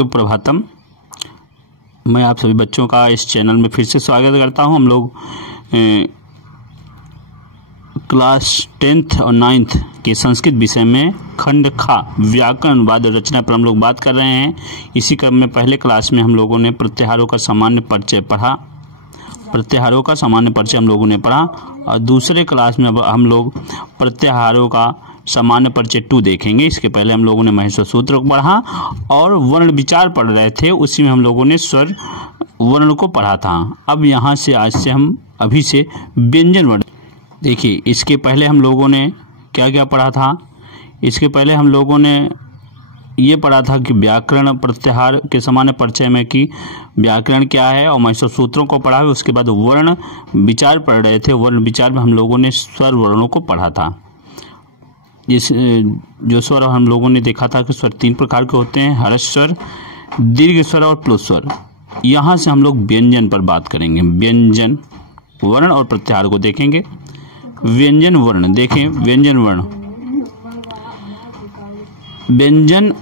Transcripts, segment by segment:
सुप्रभातम। मैं आप सभी बच्चों का इस चैनल में फिर से स्वागत करता हूं। हम लोग क्लास 10th और 9th के संस्कृत विषय में खंड खा व्याकरण वाद रचना पर हम लोग बात कर रहे हैं। इसी क्रम में पहले क्लास में हम लोगों ने प्रत्याहारों का सामान्य परिचय पढ़ा, हम लोगों ने पढ़ा और दूसरे क्लास में अब हम लोग प्रत्याहारों का सामान्य परिचय 2 देखेंगे। इसके पहले हम लोगों ने महेश्वर सूत्र को पढ़ा और वर्ण विचार पढ़ रहे थे, उसी में हम लोगों ने स्वर वर्ण को पढ़ा था। अब यहाँ से आज से हम अभी से व्यंजन वर्ण देखिए। इसके पहले हम लोगों ने क्या क्या पढ़ा था? इसके पहले हम लोगों ने ये पढ़ा था कि व्याकरण प्रत्याहार के सामान्य परिचय में कि व्याकरण क्या है और महेश्वर सूत्रों को पढ़ा है। उसके बाद वर्ण विचार पढ़ रहे थे। वर्ण विचार में हम लोगों ने स्वर वर्णों को पढ़ा था। जो स्वर हम लोगों ने देखा था कि स्वर 3 प्रकार के होते हैं, हर्ष स्वर, दीर्घ स्वर और प्लुत स्वर। यहाँ से हम लोग व्यंजन पर बात करेंगे। व्यंजन वर्ण और प्रत्याहार को देखेंगे। व्यंजन वर्ण देखें। व्यंजन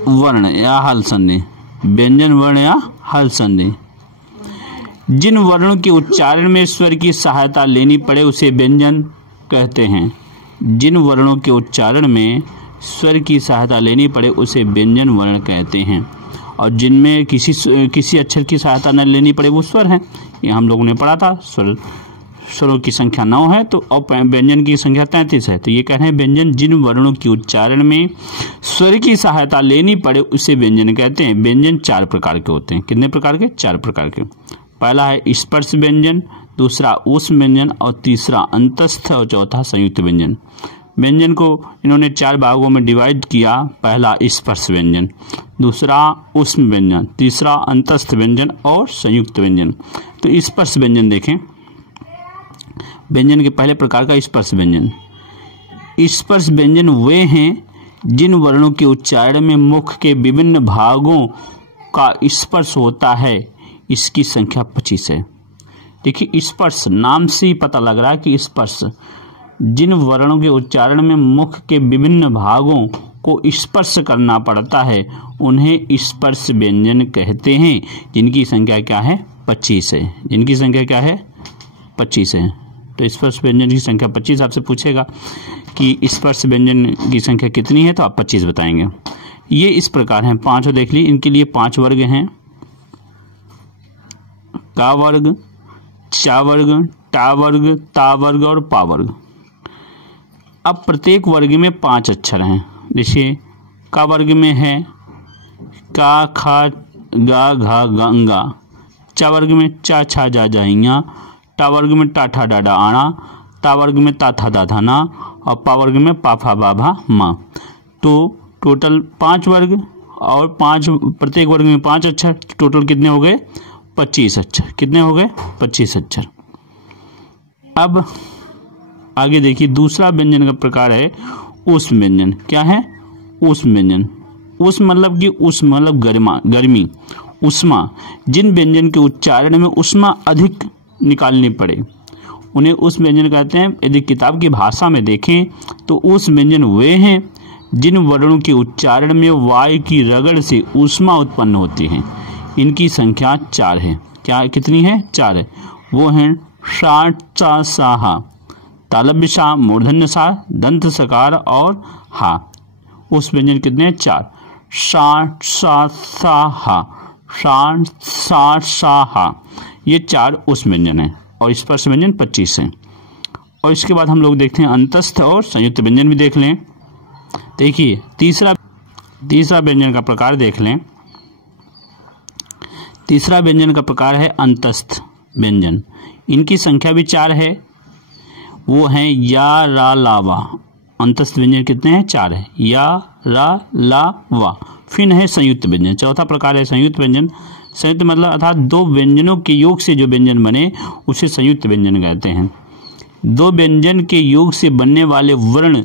वर्ण या हल संधि, व्यंजन वर्ण या हल संधि। जिन वर्णों के उच्चारण में स्वर की सहायता लेनी पड़े उसे व्यंजन कहते हैं। जिन वर्णों के उच्चारण में स्वर की सहायता लेनी पड़े उसे व्यंजन वर्ण कहते हैं और जिनमें किसी अक्षर की सहायता न लेनी पड़े वो स्वर हैं। ये हम लोगों ने पढ़ा था। स्वरों की संख्या 9 है तो और व्यंजन की संख्या 33 है। तो ये कह रहे हैं व्यंजन जिन वर्णों के उच्चारण में स्वर की सहायता लेनी पड़े उसे व्यंजन कहते हैं। व्यंजन 4 प्रकार के होते हैं। कितने प्रकार के? 4 प्रकार के। पहला है स्पर्श व्यंजन, दूसरा ऊष्म व्यंजन और तीसरा अंतस्थ और चौथा संयुक्त व्यंजन। व्यंजन को इन्होंने 4 भागों में डिवाइड किया। पहला स्पर्श व्यंजन, दूसरा ऊष्म व्यंजन, तीसरा अंतस्थ व्यंजन और संयुक्त व्यंजन। तो स्पर्श व्यंजन देखें। व्यंजन के पहले प्रकार का स्पर्श व्यंजन। स्पर्श व्यंजन वे हैं जिन वर्णों के उच्चारण में मुख के विभिन्न भागों का स्पर्श होता है। इसकी संख्या 25 है। देखिए, स्पर्श नाम से ही पता लग रहा है कि स्पर्श जिन वर्णों के उच्चारण में मुख के विभिन्न भागों को स्पर्श करना पड़ता है उन्हें स्पर्श व्यंजन कहते हैं, जिनकी संख्या क्या है? 25 है। जिनकी संख्या क्या है? 25 है। तो स्पर्श व्यंजन की संख्या 25। आपसे पूछेगा कि स्पर्श व्यंजन की संख्या कितनी है तो आप 25 बताएंगे। ये इस प्रकार हैं। 5 देख ली। इनके लिए 5 वर्ग हैं। का वर्ग, चा वर्ग, टा वर्ग, ता वर्ग और पा वर्ग। अब प्रत्येक वर्ग में 5 अक्षर हैं। जैसे का वर्ग में है का, खा, गा, घा, गंगा। चा वर्ग में चा, छा, जा, जाइया। टा वर्ग में टा, ठा, डा, डा, आना। ता वर्ग में ता, था, दा, था, ना। और पा वर्ग में पा, फा, बा, भा, मा। तो टोटल 5 वर्ग और 5 प्रत्येक वर्ग में 5 अक्षर। टोटल कितने हो गए? 25 अक्षर। कितने हो गए? 25 अक्षर। अब आगे देखिए, दूसरा व्यंजन का प्रकार है ऊष्म व्यंजन। क्या है? ऊष्म व्यंजन। ऊष्म मतलब कि ऊष्म मतलब गर्मी, ऊष्मा। जिन व्यंजन के उच्चारण में ऊष्मा अधिक निकालनी पड़े उन्हें ऊष्म व्यंजन कहते हैं। यदि किताब की भाषा में देखें तो ऊष्म व्यंजन वे हैं जिन वर्णों के उच्चारण में वायु की रगड़ से ऊष्मा उत्पन्न होती है। इनकी संख्या 4 है। क्या कितनी है? 4 है। वो हैं षा, चा, सा, हा, तालव्य सा, मूर्धन्य सा, दंत सकार और हा। उस व्यंजन कितने हैं? 4। षा, सा, सा, हा, षा, सा, सा, हा। ये 4 उस व्यंजन है और स्पर्श व्यंजन 25 है। और इसके बाद हम लोग देखते हैं अंतस्थ और संयुक्त व्यंजन भी देख लें। देखिए, तीसरा व्यंजन का प्रकार देख लें। तीसरा व्यंजन का प्रकार है अंतस्थ व्यंजन। इनकी संख्या भी 4 है। वो हैं या, रा, ला, वा। अंतस्थ व्यंजन कितने हैं? 4 है। या, रा, ला, वा। फिर है संयुक्त व्यंजन। चौथा प्रकार है संयुक्त व्यंजन। संयुक्त मतलब अर्थात 2 व्यंजनों के योग से जो व्यंजन बने उसे संयुक्त व्यंजन कहते हैं। 2 व्यंजन के योग से बनने वाले वर्ण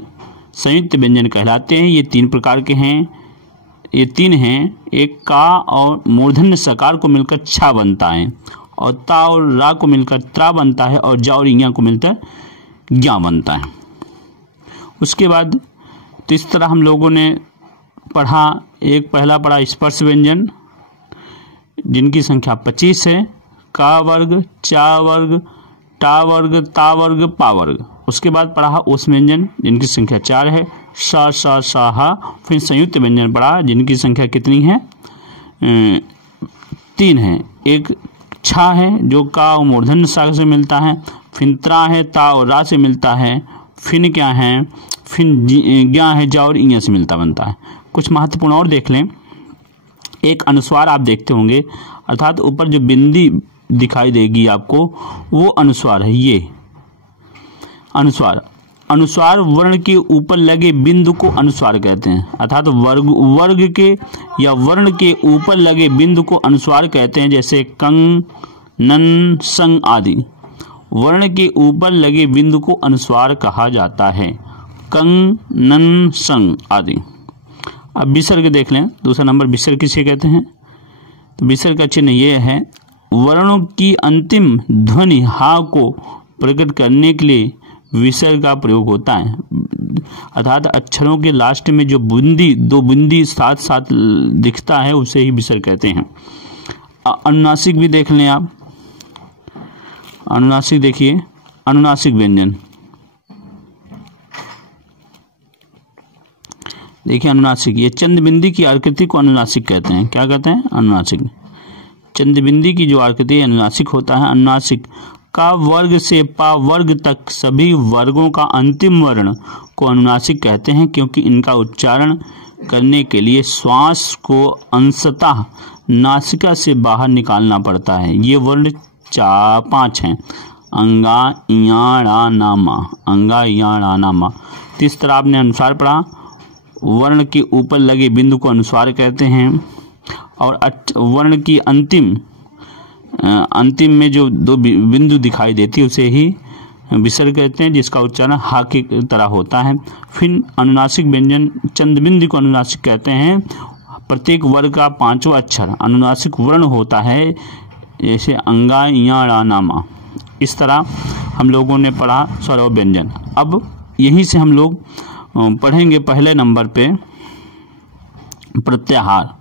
संयुक्त व्यंजन कहलाते हैं। ये 3 प्रकार के हैं। ये 3 हैं। एक का और मूर्धन्य सकार को मिलकर छा बनता है और ता और रा को मिलकर त्रा बनता है और जा और इया को मिलकर ज्ञा बनता है। उसके बाद तो इस तरह हम लोगों ने पढ़ा। एक पहला पढ़ा स्पर्श व्यंजन, जिनकी संख्या 25 है, का वर्ग, चा वर्ग, टा वर्ग, ता वर्ग, पा वर्ग। उसके बाद पढ़ा उस व्यंजन जिनकी संख्या 4 है, सा सा सा हा। फिर संयुक्त व्यंजन पढ़ा जिनकी संख्या कितनी है, 3 है। एक छा है जो का और मूर्धन्य सा से मिलता है, फिर त्रा है ता और रा से मिलता है, फिर क्या है, फिर ज्ञा है जा और इया से मिलता बनता है। कुछ महत्वपूर्ण और देख लें। एक अनुस्वार आप देखते होंगे, अर्थात ऊपर जो बिंदी दिखाई देगी आपको वो अनुस्वार है। ये अनुस्वार वर्ण के ऊपर लगे बिंदु को अनुस्वार कहते हैं, अर्थात वर्ग के या वर्ण के ऊपर लगे बिंदु को अनुस्वार कहते हैं। जैसे कंग, नन, संग आदि वर्ण के ऊपर लगे बिंदु को अनुस्वार कहा जाता है। कंग, नन, संग आदि। अब विसर्ग देख लें। दूसरा नंबर विसर्ग किसे कहते हैं? तो विसर्ग का चिन्ह ये है, वर्णों की अंतिम ध्वनि हा को प्रकट करने के लिए विसर्ग का प्रयोग होता है, अर्थात अक्षरों के लास्ट में जो दो बिंदी साथ साथ दिखता है उसे ही विसर्ग कहते हैं। अनुनासिक भी देख लें आप। अनुनासिक देखिए, अनुनासिक व्यंजन देखिए। अनुनासिक, ये चंद्रबिंदी की आकृति को अनुनासिक कहते हैं। क्या कहते हैं? अनुनासिक। चंद्रबिंदी की जो आकृति अनुनासिक होता है। अनुनासिक का वर्ग से पा वर्ग तक सभी वर्गों का अंतिम वर्ण को अनुनासिक कहते हैं, क्योंकि इनका उच्चारण करने के लिए श्वास को अंशतः नासिका से बाहर निकालना पड़ता है। ये वर्ण 5 हैं, अंगा, इया, रा, नामा। अंगा, इया, रा, नामा। तो इस तरह आपने अनुसार पढ़ा। वर्ण के ऊपर लगे बिंदु को अनुस्वार कहते हैं, और वर्ण की अंतिम में जो 2 बिंदु दिखाई देती है उसे ही विसर्ग कहते हैं, जिसका उच्चारण हा की तरह होता है। फिर अनुनासिक व्यंजन चंद्रबिंदी को अनुनासिक कहते हैं। प्रत्येक वर्ग का 5वां अक्षर अनुनासिक वर्ण होता है, जैसे अंगा, इया, रा, नामा। इस तरह हम लोगों ने पढ़ा स्वर और व्यंजन। अब यहीं से हम लोग पढ़ेंगे पहले नंबर पे प्रत्याहार।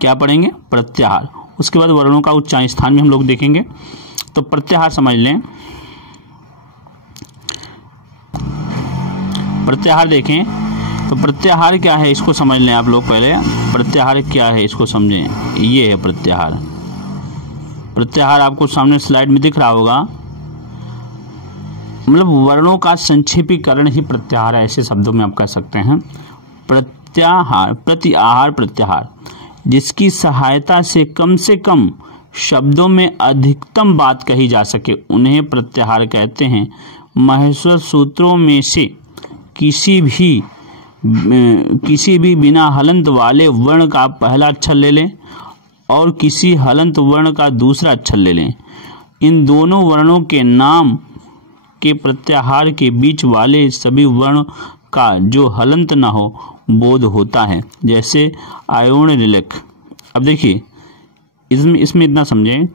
क्या पढ़ेंगे? प्रत्याहार। उसके बाद वर्णों का उच्चारण स्थान में हम लोग देखेंगे। तो प्रत्याहार समझ लें। प्रत्याहार देखें तो प्रत्याहार क्या है इसको समझ लें आप लोग। पहले प्रत्याहार क्या है इसको समझें। ये है प्रत्याहार। प्रत्याहार आपको सामने स्लाइड में दिख रहा होगा, मतलब वर्णों का संक्षेपीकरण ही प्रत्याहार है, ऐसे शब्दों में आप कह सकते हैं। प्रत्याहार, प्रति आहार प्रत्याहार, जिसकी सहायता से कम शब्दों में अधिकतम बात कही जा सके उन्हें प्रत्याहार कहते हैं। महेश्वर सूत्रों में से किसी भी बिना हलंत वाले वर्ण का पहला अक्षर ले लें और किसी हलंत वर्ण का दूसरा अक्षर ले लें। इन दोनों वर्णों के नाम के प्रत्याहार के बीच वाले सभी वर्ण का जो हलंत न हो बोध होता है, जैसे आयोण, रिलेख। अब देखिए इसमें इतना समझें,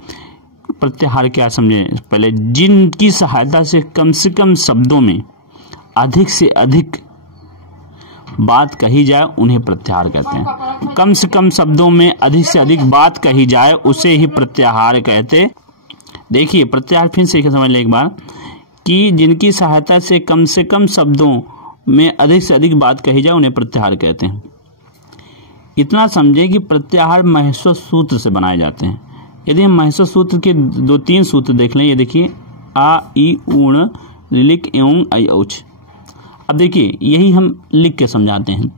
प्रत्याहार क्या समझें पहले। जिनकी सहायता से कम शब्दों में अधिक से अधिक बात कही जाए उन्हें प्रत्याहार कहते हैं। कम से कम शब्दों में अधिक से अधिक बात कही जाए उसे ही प्रत्याहार कहते। देखिए प्रत्याहार फिर से समझ लें एक बार, कि जिनकी सहायता से कम शब्दों में अधिक से अधिक बात कही जाए उन्हें प्रत्याहार कहते हैं। इतना समझें कि प्रत्याहार महेश्वर सूत्र से बनाए जाते हैं। यदि हम महेश्वर सूत्र के 2-3 सूत्र देख लें, ये देखिए आ, ई, ऊण, लिक, एवं, ऐ, औच। अब देखिए यही हम लिख के समझाते हैं।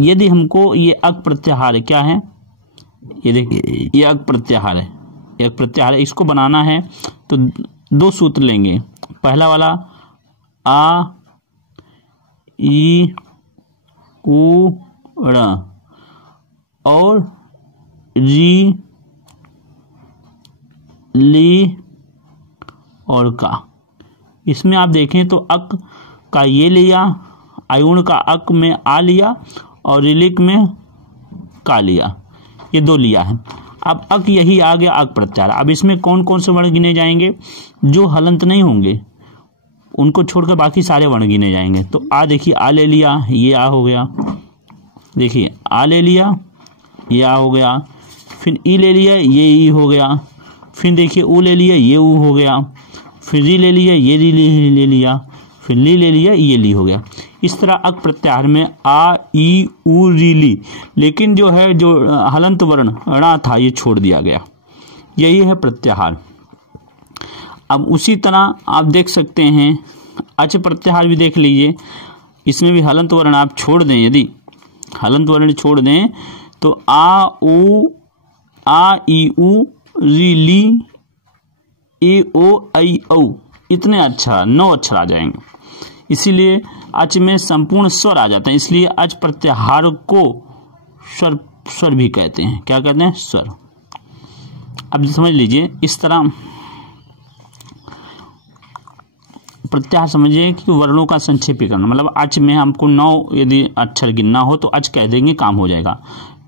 यदि हमको ये अक प्रत्याहार है, क्या है ये देखिए, ये अक प्रत्याहार है, एक प्रत्याहार है। इसको बनाना है तो 2 सूत्र लेंगे। पहला वाला आ, ई, उ, ड़ और री, ली और का। इसमें आप देखें तो अक का ये लिया, आयुण का अक में आ लिया और रिलिक में का लिया, ये 2 लिया है। अब अक यही आ गया अक प्रत्याहार। अब इसमें कौन कौन से वर्ण गिने जाएंगे? जो हलंत नहीं होंगे उनको छोड़कर बाकी सारे वर्ण गिने जाएंगे। तो आ देखिए, आ ले लिया, ये आ हो गया। देखिए आ ले लिया, ये आ हो गया। फिर ई ले लिया, ये ई हो गया। फिर देखिए ऊ ले लिया, ये ऊ हो गया। फिर री ले लिया, ये री ले लिया। फिर ली ले लिया, ये ली हो गया। इस तरह अक प्रत्याहार में आ ई ऊ री ली, लेकिन जो है जो हलंत वर्ण णा था ये छोड़ दिया गया। यही है प्रत्याहार। अब उसी तरह आप देख सकते हैं अच प्रत्याहार भी देख लीजिए। इसमें भी हलंत वर्ण आप छोड़ दें, यदि हलंत वर्ण छोड़ दें तो आ ई ऊ री ली ए ओ आई औ इतने अक्षर 9 अक्षर आ जाएंगे। इसीलिए अच में संपूर्ण स्वर आ जाते हैं, इसलिए अच प्रत्याहार को स्वर भी कहते हैं। क्या कहते हैं? स्वर। अब समझ लीजिए इस तरह प्रत्याहार समझिए कि वर्णों का संक्षेपीकरण, मतलब अच में हमको 9 यदि अक्षर गिनना हो तो अच कह देंगे, काम हो जाएगा।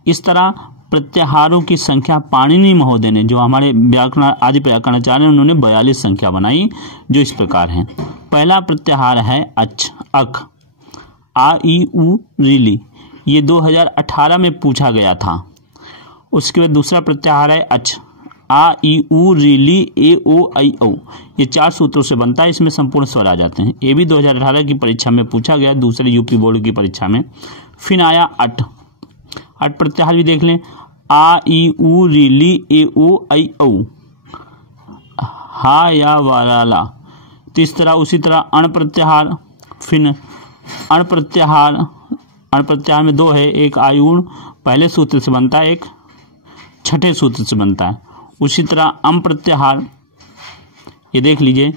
इस तरह प्रत्याहारों की संख्या पाणिनि महोदय ने, जो हमारे व्याकरण आदि व्याकरणाचार्य, उन्होंने 42 संख्या बनाई, जो इस प्रकार है। पहला प्रत्याहार है अच, अक, आ ई ऊ री ली। ये 2018 में पूछा गया था। उसके बाद दूसरा प्रत्याहार है अच, आ ई ऊ री ली ए ओ आई औ। ये 4 सूत्रों से बनता है, इसमें संपूर्ण स्वर आ जाते हैं। ये भी 2018 की परीक्षा में पूछा गया, दूसरे यूपी बोर्ड की परीक्षा में। फिर आया अट, अट प्रत्याहार भी देख लें, आ ई ऊ री ली ए ओ आई औ, हा या वाला। तो इस तरह उसी तरह अण प्रत्याहार। फिर अण प्रत्याहार, अण प्रत्याहार में 2 है, एक आयुण पहले सूत्र से बनता है, एक छठे सूत्र से बनता है। उसी तरह अम प्रत्याहार, ये देख लीजिए।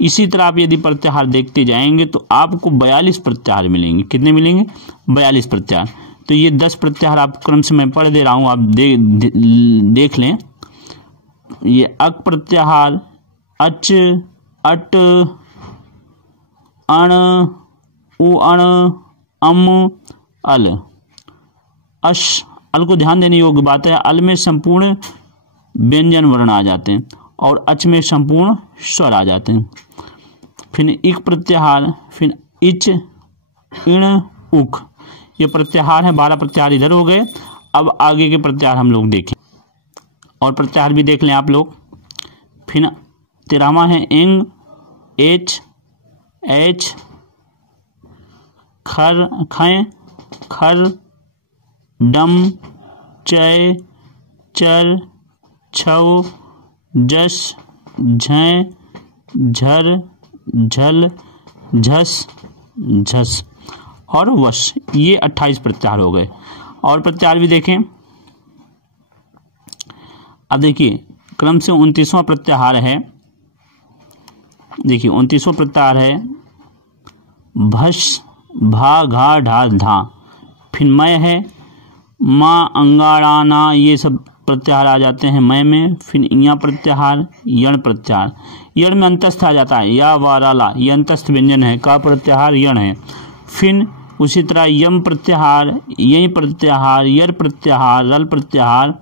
इसी तरह आप यदि प्रत्याहार देखते जाएंगे तो आपको 42 प्रत्याहार मिलेंगे। कितने मिलेंगे? 42 प्रत्याहार। तो ये 10 प्रत्याहार आप क्रम से मैं पढ़ दे रहा हूँ, आप देख लें। ये अक प्रत्याहार, अच, अट, अण, उ अण, अम, अल। अश, अल को ध्यान देने योग्य बात है, अल में संपूर्ण व्यंजन वर्ण आ जाते हैं और अच में संपूर्ण स्वर आ जाते हैं। फिर इक प्रत्याहार, फिर इच, इण, उक, ये प्रत्याहार है। 12 प्रत्याहार इधर हो गए। अब आगे के प्रत्याहार हम लोग देखें और प्रत्याहार भी देख लें आप लोग। फिर 13वां है इंग, एच, एच, खर, खय, खर, डम, चय, चर, छव, जस, झय, झर, झल, झस, झस और वश। ये 28 प्रत्याहार हो गए। और प्रत्याहार भी देखें। अब देखिए क्रम से 29वां प्रत्याहार है। देखिए 29वां प्रत्याहार है भस, भा, घा, ढा, धा। फिर मय है, माँ, अंगाड़ाना, ये सब प्रत्याहार आ जाते हैं मय में। फिर इया प्रत्याहार, यण प्रत्याहार, यण में अंतस्थ आ जाता है, या वाराला, ये अंतस्थ व्यंजन है। का प्रत्याहार यण है। फिर उसी तरह यम प्रत्याहार, यई प्रत्याहार, यर प्रत्याहार, रल प्रत्याहार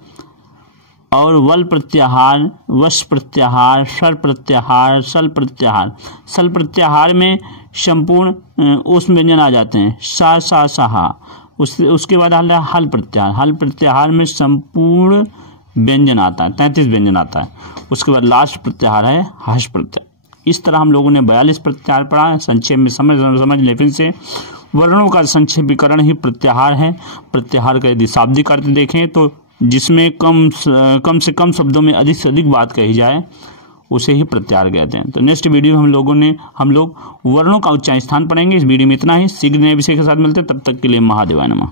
और वल प्रत्याहार, वश प्रत्याहार, शर प्रत्याहार, सल प्रत्याहार। सल प्रत्याहार में संपूर्ण उस व्यंजन आ जाते हैं, सा, सा, सहा। उसके बाद हल प्रत्याहार, हल प्रत्याहार में संपूर्ण व्यंजन आता है, 33 व्यंजन आता है। उसके बाद लास्ट प्रत्याहार है हर्ष प्रत्याहार। इस तरह हम लोगों ने 42 प्रत्याहार पढ़ा है। संक्षेप में समझ ले फिर से। वर्णों का संक्षेपीकरण ही प्रत्याहार है। प्रत्याहार का यदि शाब्दिक अर्थ देखें तो जिसमें कम से कम शब्दों में अधिक से अधिक बात कही जाए उसे ही प्रत्याहार कहते हैं। तो नेक्स्ट वीडियो में हम लोग वर्णों का उच्चारण स्थान पढ़ेंगे। इस वीडियो में इतना ही। शीघ्र नए विषय के साथ मिलते हैं, तब तक के लिए महादेवाय नमः।